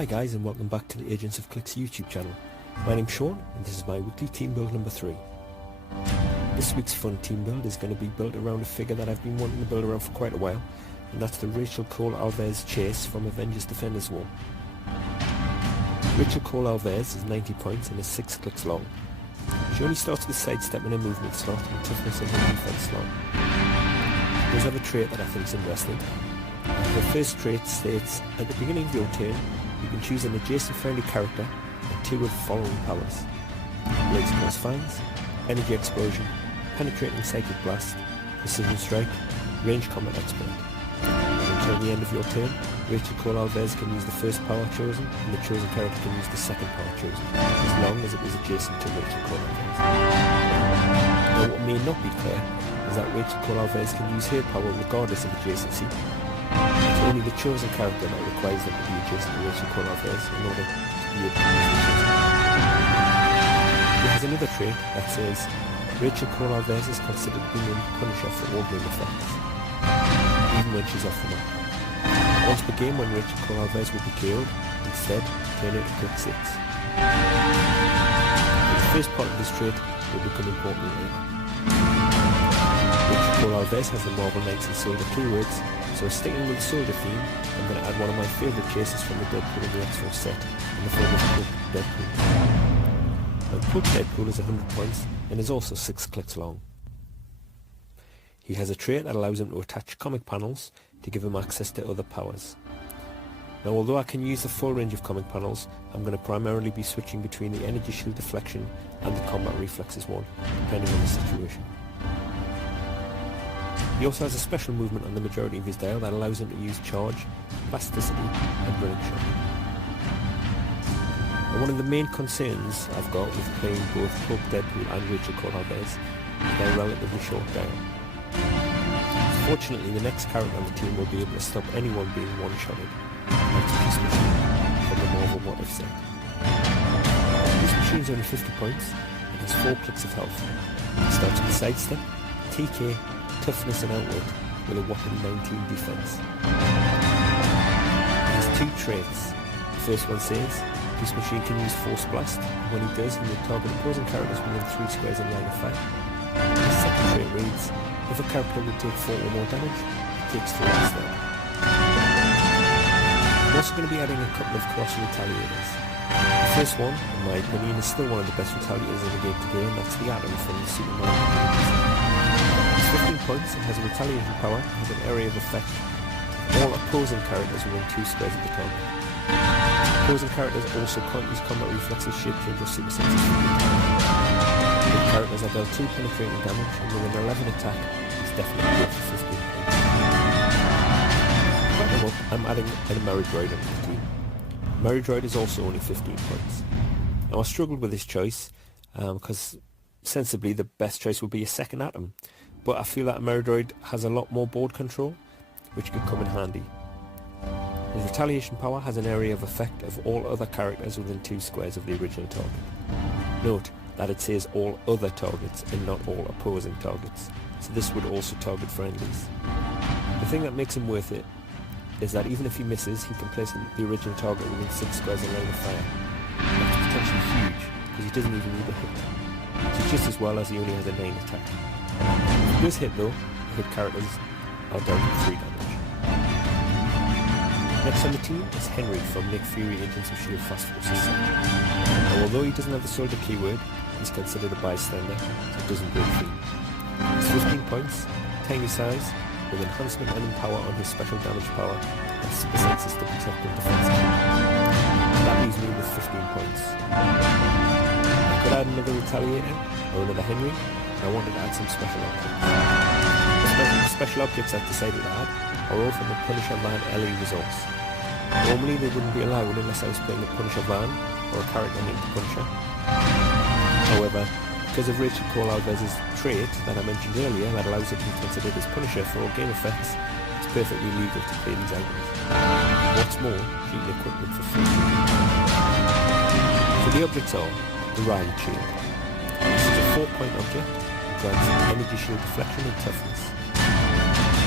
Hi guys, and welcome back to the Agents of Clix YouTube channel. My name's Sean and this is my weekly team build number 3. This week's fun team build is going to be built around a figure that I've been wanting to build around for quite a while, and that's the Rachel Cole Alves chase from Avengers Defenders War. Rachel Cole Alves is 90 points and is 6 clicks long. She only starts with sidestep in her movement slot and toughness in her defense slot. She does have a trait that I think is interesting. The first trait states, at the beginning of your turn, you can choose an adjacent friendly character and 2 of the following powers: Blaze Close Fangs, Energy Explosion, Penetrating Psychic Blast, Precision Strike, Range Combat Expert. Until the end of your turn, Rachel Cole Alves can use the first power chosen, and the chosen character can use the second power chosen, as long as it is adjacent to Rachel Cole Alves. Now what may not be clear is that Rachel Cole Alves can use her power regardless of adjacency. It's only the chosen character that requires them to be adjacent to Rachel Cole Alves in order to be able to use the chosen character. He has another trait that says, Rachel Cole Alves is considered being Punisher for all game effects, even when she's off the map. Once per game when Rachel Cole Alves will be killed, instead turn it to Clix 6. The first part of this trait will become important later. Rachel Cole Alves has the Marvel Knights and Soldier keywords, so sticking with the Soldier theme, I'm going to add one of my favourite chases from the Deadpool and the X-Force set, in the form of Pulp Deadpool. Now Pulp Deadpool is 100 points and is also 6 clicks long. He has a trait that allows him to attach comic panels to give him access to other powers. Now although I can use the full range of comic panels, I'm going to primarily be switching between the Energy Shield Deflection and the Combat Reflexes one, depending on the situation. He also has a special movement on the majority of his dial that allows him to use Charge, Plasticity and Running Shot. And one of the main concerns I've got with playing both Pulp Deadpool and Rachel Cole Alves is their relatively short dial. Fortunately, the next character on the team will be able to stop anyone being one-shotted. That's Peace Machine from the Marvel What If set. Peace Machine is only 50 points and has 4 clicks of health. It starts with Sidestep, TK, Toughness and Outward with a whopping 19 defense. It has 2 traits. The first one says, Peace Machine can use Force Blast, and when he does, he will target opposing characters within 3 squares in line of fire. The second trait reads, if a character would take 4 or more damage, it takes 4 instead. I'm also going to be adding a couple of cross retaliators. The first one, in my opinion, is still one of the best retaliators in the game today, and that's the Atom from the Superman. It's 15 points and has a retaliation power and has an area of effect on all opposing characters within 2 squares of the target. Opposing characters also can't use Combat Reflexes, Shape Change or Super Senses. Characters that dealt 2 penetrating damage and with an 11 attack is definitely good for 15 points. Wrapping up, I'm adding a Mary Droid onto the team. Mary Droid is also only 15 points. Now I struggled with this choice because sensibly the best choice would be a second Atom, but I feel that a Mary Droid has a lot more board control, which could come in handy. His retaliation power has an area of effect of all other characters within 2 squares of the original target. Note that it says all other targets and not all opposing targets, so this would also target friendlies. The thing that makes him worth it is that even if he misses, he can place the original target within 6 squares in line of fire. That's potentially huge, because he doesn't even need a hit, which is just as well as he only has a 9 attack. If he does hit though, hit characters are down to 3 damage. Next on the team is Henry from Nick Fury Agents of S.H.I.E.L.D. Fast Forces 7. Now although he doesn't have the Soldier keyword, he's considered a bystander, so it doesn't break free. He's 15 points, tiny size, with enhancement and power on his special damage power, and Super Senses to protect and defense. That leaves me with 15 points. I could add another Retaliator, or another Henry, and I wanted to add some special objects. The special objects I've decided to add are all from the Punisher Van LE resource. Normally they wouldn't be allowed unless I was playing a Punisher Van, or a character named Punisher. However, because of Rachel Cole Alves' trait that I mentioned earlier that allows her to be considered as Punisher for all game effects, it's perfectly legal to play these items. What's more, she can equip them for free. So the objects are the Riot Shield. This is a 4-point object and grants Energy Shield Deflection and Toughness.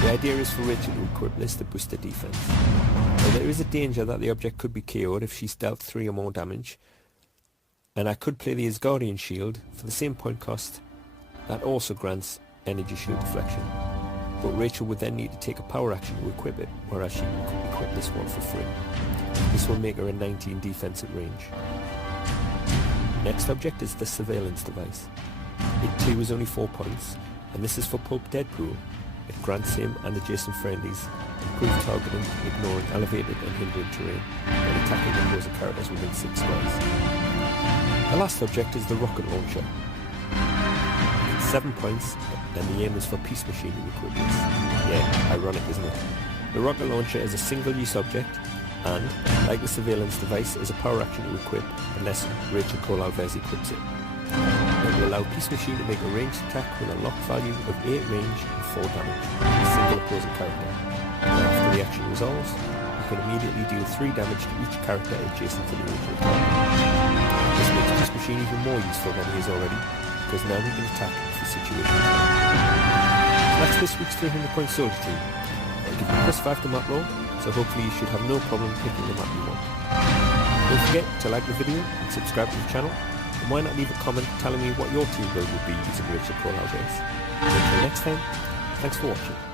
The idea is for Rachel to equip this to boost her defense. Now, there is a danger that the object could be KO'd if she's dealt 3 or more damage, and I could play the Asgardian shield for the same point cost that also grants energy shield deflection, but Rachel would then need to take a power action to equip it, whereas she could equip this one for free. This will make her a 19 defense at range. Next object is the surveillance device. It too is only 4 points, and this is for Pulp Deadpool. It grants him and adjacent friendlies improved targeting, ignoring elevated and hindering terrain, and attacking opposing characters within 6 squares. The last object is the rocket launcher. It's 7 points, and the aim is for Peace Machine to equip this. Yeah, ironic, isn't it? The rocket launcher is a single-use object, and, like the surveillance device, is a power action to equip unless Rachel Cole Alves equips it. It will allow Peace Machine to make a ranged attack with a lock value of 8 range and 4 damage with a single opposing character. And after the action resolves, you can immediately deal 3 damage to each character adjacent to the original target. This makes Peace Machine even more useful than he is already, because now he can attack if the situation is right. So that's this week's 300 point soldier team. I'll give you +5 to map roll, so hopefully you should have no problem picking the map you want. Don't forget to like the video and subscribe to the channel, and why not leave a comment telling me what your team build would be using Rachel Cole Alves. Until next time, thanks for watching.